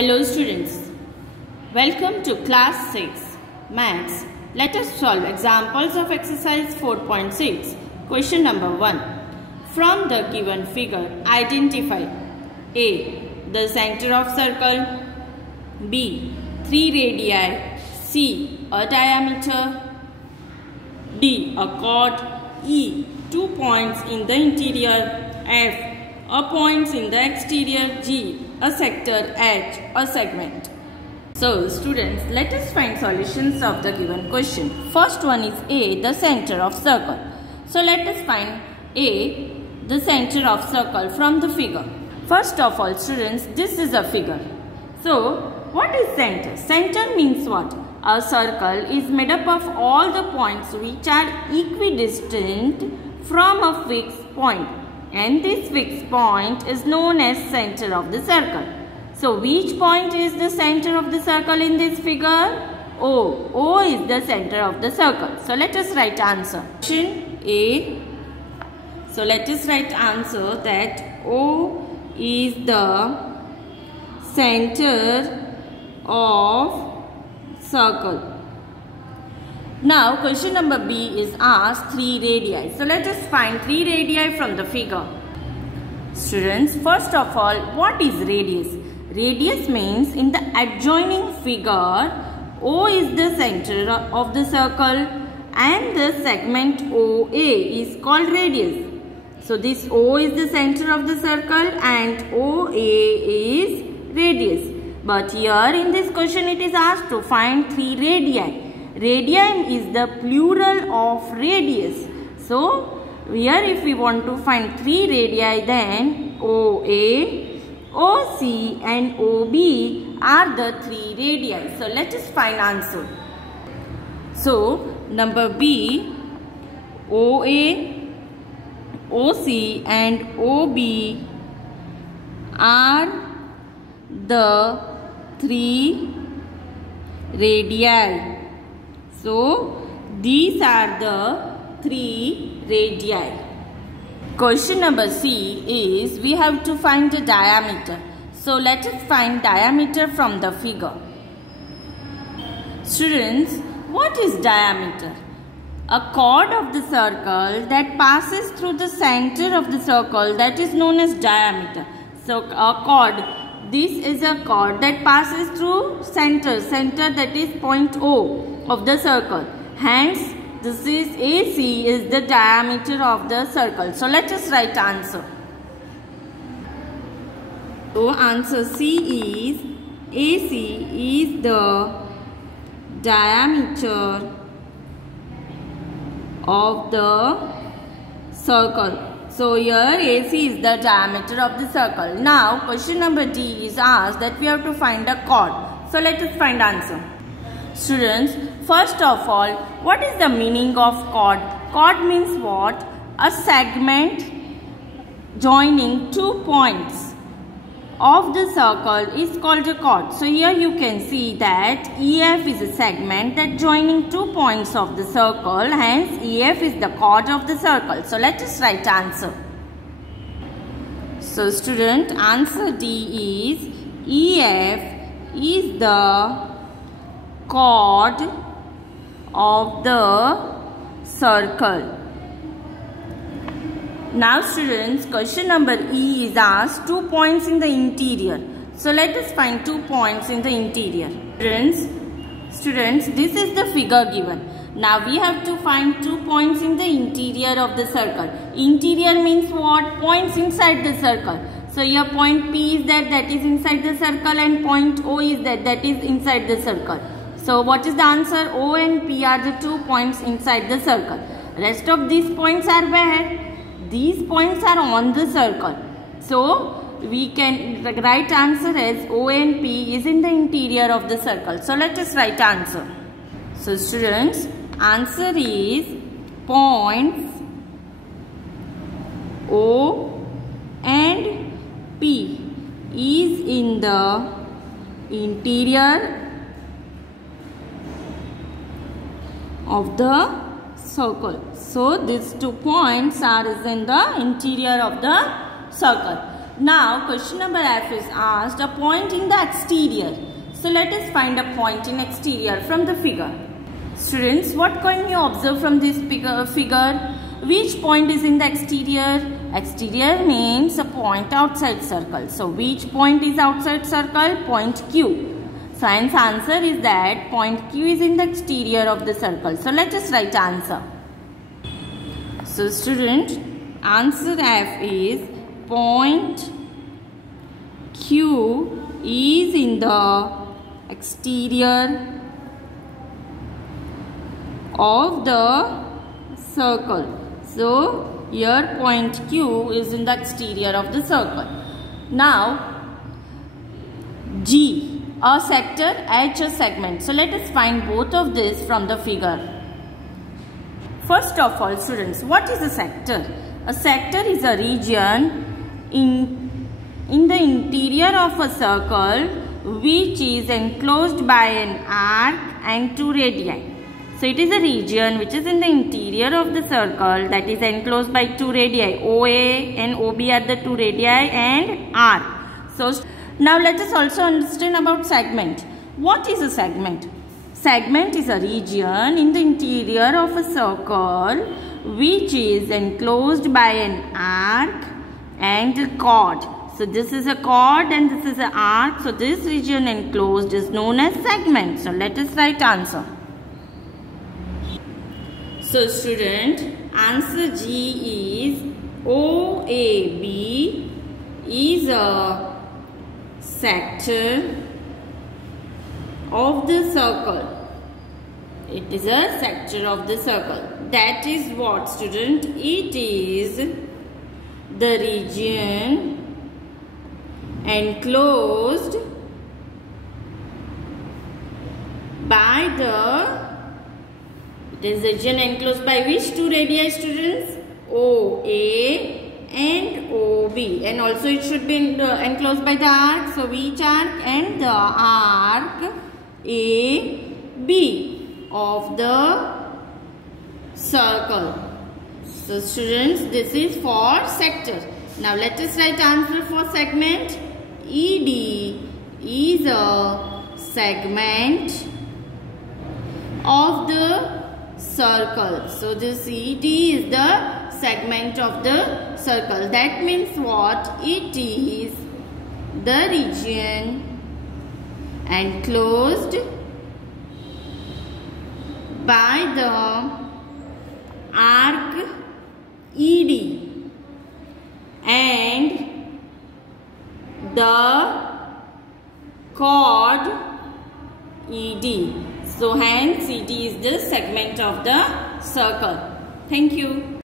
Hello students, welcome to class 6 Maths. Let us solve examples of exercise 4.6. Question number 1. From the given figure, identify A. The center of circle, B. 3 radii, C. A diameter, D. A chord, E. 2 points in the interior, F. A points in the exterior, G. A sector, H. A segment. So students, let us find solutions of the given question. First one is A, the center of circle. So let us find A, the center of circle from the figure. First of all students, this is a figure. So what is center? Center means what? A circle is made up of all the points which are equidistant from a fixed point. And this fixed point is known as center of the circle. So which point is the center of the circle in this figure? O. O is the center of the circle. So let us write answer. Option A. So let us write answer that O is the center of circle. Now question number B is asked 3 radii. So let us find 3 radii from the figure. Students, first of all, what is radius? Radius means in the adjoining figure, O is the center of the circle and the segment OA is called radius. So this O is the center of the circle and OA is radius. But here in this question it is asked to find 3 radii. Radian is the plural of radius. So here if we want to find 3 radii, then OA, OC and OB are the 3 radii. So let us find answer. So number B, OA, OC and OB are the 3 radii. So these are the 3 radii. Question number C is we have to find the diameter. So let us find diameter from the figure. Students, what is diameter? A chord of the circle that passes through the center of the circle, that is known as diameter. So a chord, this is a chord that passes through center that is point O of the circle. Hence, this is AC is the diameter of the circle. So let us write answer. So answer C is AC is the diameter of the circle. So here AC is the diameter of the circle. Now question number D is asked that we have to find a chord. So let us find answer. Students, first of all, what is the meaning of chord? Chord means what? A segment joining 2 points of the circle is called a chord. So here you can see that EF is a segment that joining 2 points of the circle. Hence, EF is the chord of the circle. So let us write answer. So student, answer D is EF is the chord of the circle. Now students, question number E is asked 2 points in the interior. So let us find 2 points in the interior. Students, this is the figure given. Now we have to find 2 points in the interior of the circle. Interior means what? Points inside the circle. So here point P is there, that is inside the circle, and point O is there, that is inside the circle. So what is the answer? O and P are the 2 points inside the circle. Rest of these points are where? These points are on the circle. So we can write answer as O and P is in the interior of the circle. So let us write answer. So students, answer is points O and P is in the interior of the circle. So these 2 points are in the interior of the circle. Now question number F is asked a point in the exterior. So let us find a point in exterior from the figure. Students, what can you observe from this figure? Which point is in the exterior? Exterior means a point outside circle. So which point is outside circle? Point Q. So hence answer is that point Q is in the exterior of the circle. So let us write answer. So student, answer F is point Q is in the exterior of the circle. So here point Q is in the exterior of the circle. Now G, a sector, H a segment. So let us find both of this from the figure. First of all, students, what is a sector? A sector is a region in the interior of a circle which is enclosed by an arc and two radii. So it is a region which is in the interior of the circle that is enclosed by two radii. OA and OB are the two radii and arc. So now let us also understand about segment. What is a segment? Segment is a region in the interior of a circle which is enclosed by an arc and a chord. So this is a chord and this is an arc. So this region enclosed is known as segment. So let us write answer. So student, answer G is OAB is a sector of the circle. It is a sector of the circle. That is what, student? It is the region enclosed by it is the region enclosed by which two radii, students? OA and OB, and also it should be enclosed by the arc. So which arc? And the arc AB of the circle. So students, this is for sector. Now let us write answer for segment. ED is a segment of the circle. So this ED is the segment of the circle. That means what? It is the region enclosed by the arc ED and the chord ED. So hence ED is the segment of the circle. Thank you.